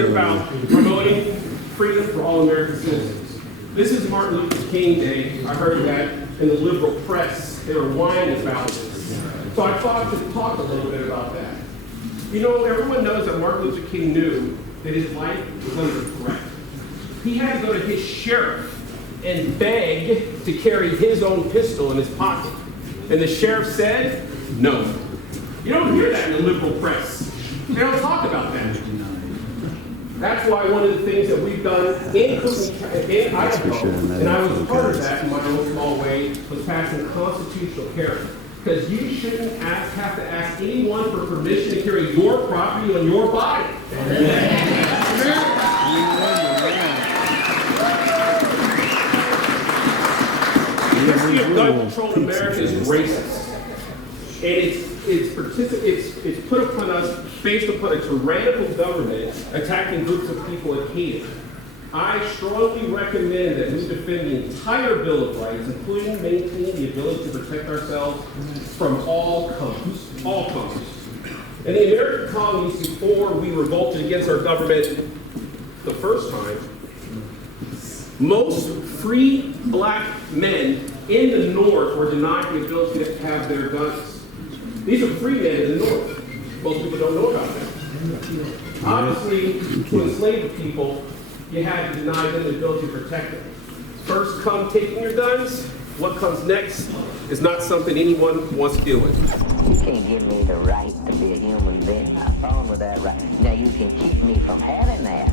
second about promoting freedom for all American citizens. This is Martin Luther King Day. I heard that in the liberal press, they were whining about this. So I thought to talk a little bit about that. You know, everyone knows that Martin Luther King knew that his life was under threat. He had to go to his sheriff and beg to carry his own pistol in his pocket. And the sheriff said, no. You don't hear that in the liberal press. They don't talk about that. That's why one of the things that we've done in Idaho, and I was a part of that in my own small way, was passing constitutional carry. Because you shouldn't have to ask anyone for permission to carry your property on your body. The history of gun control in America is racist. And it's put upon us based upon a tyrannical government attacking groups of people it hated. I strongly recommend that we defend the entire Bill of Rights, including maintaining the ability to protect ourselves from all comers. All comers. In the American colonies, before we revolted against our government the first time, most free black men in the North were denied the ability to have their guns. These are free men in the North. Most people don't know about that. Obviously, to enslave people, you had to deny them the ability to protect them. First come taking your guns, what comes next is not something anyone wants to deal with. You can't give me the right to be a human being. I'm born with that right. Now you can keep me from having that.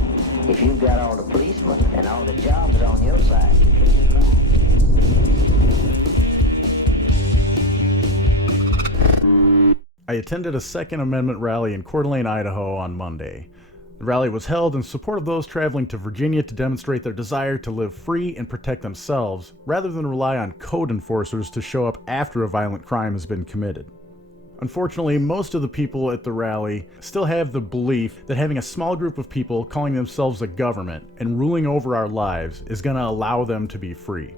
If you've got all the policemen and all the jobs on your side, you can do that. I attended a Second Amendment rally in Coeur d'Alene, Idaho on Monday. The rally was held in support of those traveling to Virginia to demonstrate their desire to live free and protect themselves, rather than rely on code enforcers to show up after a violent crime has been committed. Unfortunately, most of the people at the rally still have the belief that having a small group of people calling themselves a government and ruling over our lives is going to allow them to be free.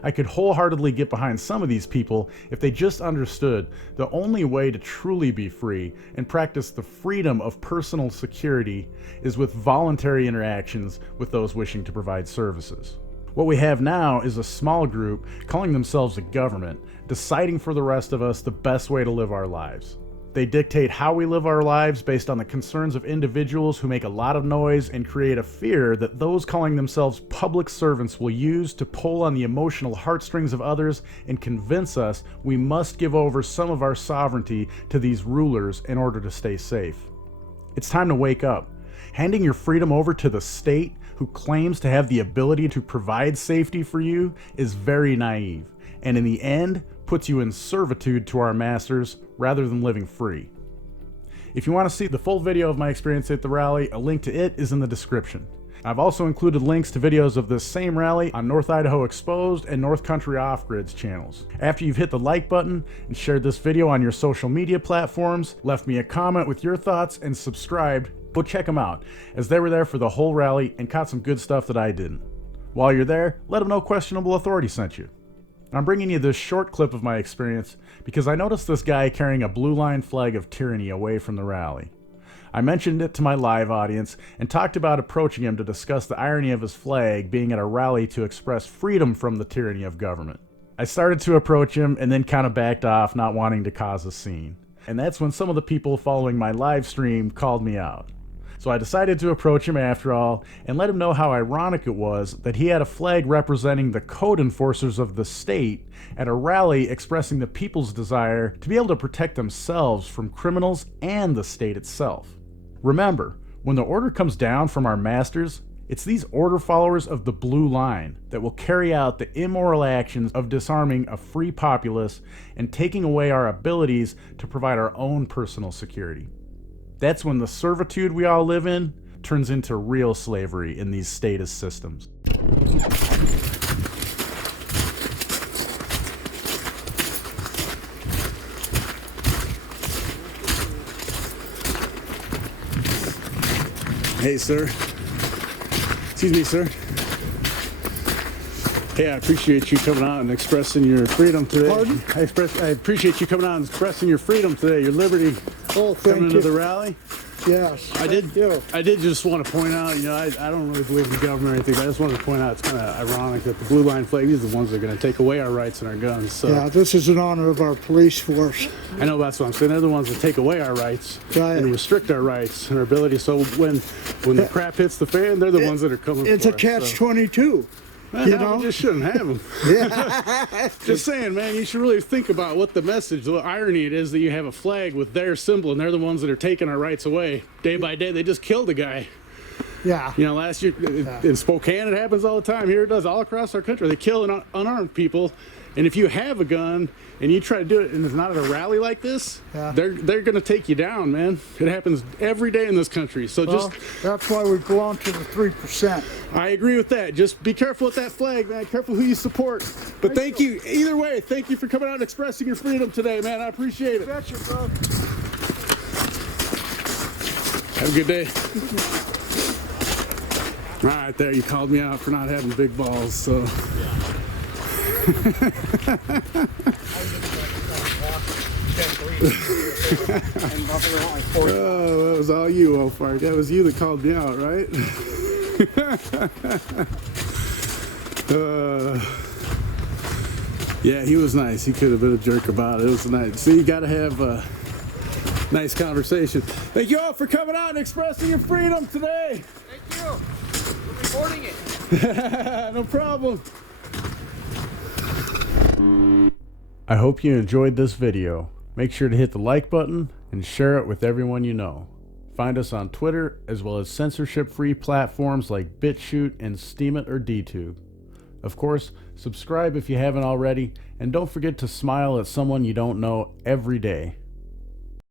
I could wholeheartedly get behind some of these people if they just understood the only way to truly be free and practice the freedom of personal security is with voluntary interactions with those wishing to provide services. What we have now is a small group calling themselves a government, deciding for the rest of us the best way to live our lives. They dictate how we live our lives based on the concerns of individuals who make a lot of noise and create a fear that those calling themselves public servants will use to pull on the emotional heartstrings of others and convince us we must give over some of our sovereignty to these rulers in order to stay safe. It's time to wake up. Handing your freedom over to the state, who claims to have the ability to provide safety for you, is very naive, and in the end, puts you in servitude to our masters rather than living free. If you want to see the full video of my experience at the rally, a link to it is in the description. I've also included links to videos of this same rally on North Idaho Exposed and North Country Off Grid's channels. After you've hit the like button and shared this video on your social media platforms, left me a comment with your thoughts, and subscribed, go check them out, as they were there for the whole rally and caught some good stuff that I didn't. While you're there, let them know Questionable Authority sent you. I'm bringing you this short clip of my experience because I noticed this guy carrying a blue line flag of tyranny away from the rally. I mentioned it to my live audience and talked about approaching him to discuss the irony of his flag being at a rally to express freedom from the tyranny of government. I started to approach him and then kind of backed off, not wanting to cause a scene. And that's when some of the people following my live stream called me out. So I decided to approach him after all and let him know how ironic it was that he had a flag representing the code enforcers of the state at a rally expressing the people's desire to be able to protect themselves from criminals and the state itself. Remember, when the order comes down from our masters, it's these order followers of the blue line that will carry out the immoral actions of disarming a free populace and taking away our abilities to provide our own personal security. That's when the servitude we all live in turns into real slavery in these statist systems. Hey, sir. Excuse me, sir. Hey, I appreciate you coming out and expressing your freedom today. Pardon? I appreciate you coming out and expressing your freedom today, your liberty. Oh, thank coming you. to the rally. Yes. I did. thank you. I did just want to point out, I don't really believe in the government or anything, but I just wanted to point out it's kind of ironic that the Blue Line flag, these are the ones that are going to take away our rights and our guns. So Yeah, this is in honor of our police force. I know that's what I'm saying. They're the ones that take away our rights Right. and restrict our rights and our ability. So when the crap hits the fan, they're the ones that are coming. It's for a us, catch-22. so. You No, know? we just shouldn't have them. Just saying, man, you should really think about what the message, the irony it is that you have a flag with their symbol and they're the ones that are taking our rights away day by day. They just killed a guy. Yeah. Last year in Spokane, it happens all the time. Here it does all across our country. They kill unarmed people. And if you have a gun and you try to do it and it's not at a rally like this, Yeah. they're going to take you down, man. It happens every day in this country. So Well, that's why we belong to the 3%. I agree with that. Just be careful with that flag, man. Careful who you support. But thank you. Either way, thank you for coming out and expressing your freedom today, man. I appreciate it. Betcha, bro. Have a good day. All right, there. You called me out for not having big balls, so. Oh, that was all you, Ophar. That was you that called me out, right? Yeah, he was nice. He could have been a jerk about it. It was nice. See, you got to have a nice conversation. Thank you all for coming out and expressing your freedom today. Thank you. We're recording it. No problem. I hope you enjoyed this video. Make sure to hit the like button and share it with everyone you know. Find us on Twitter as well as censorship-free platforms like BitChute and Steemit or DTube. Of course, subscribe if you haven't already, and don't forget to smile at someone you don't know every day.